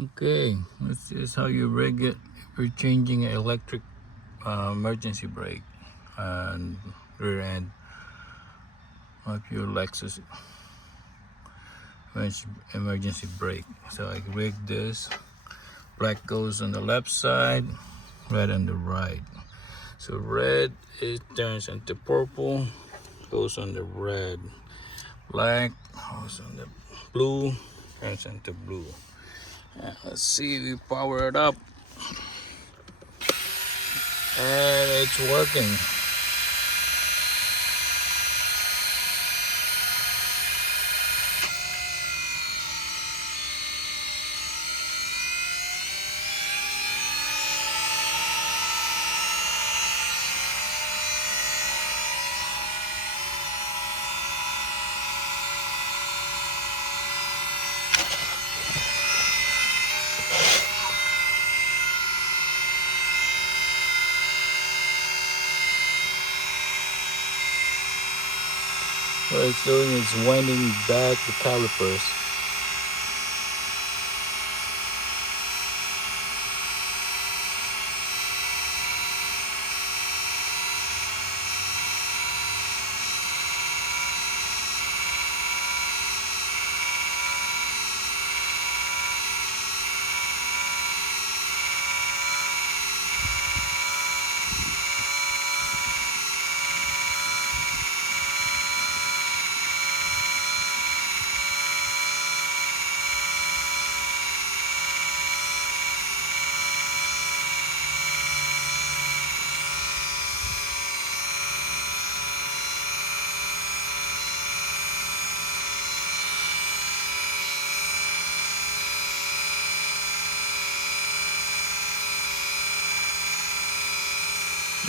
Okay, this is how you rig it if you're changing an electric emergency brake and rear end of your Lexus emergency brake. So I rigged this. Black goes on the left side, red on the right. So red, it turns into purple, goes on the red. Black goes on the blue, turns into blue. And let's see if we power it up. And it's working. What it's doing is winding back the calipers.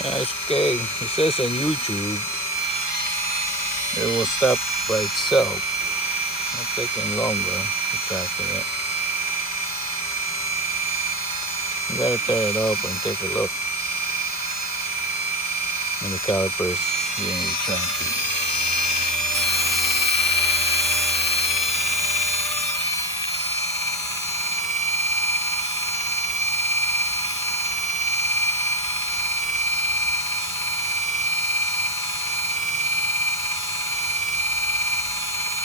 That's okay. It says on YouTube it will stop by itself. Not taking longer. Exactly it. You gotta tear it up and take a look. And the calipers being retracted.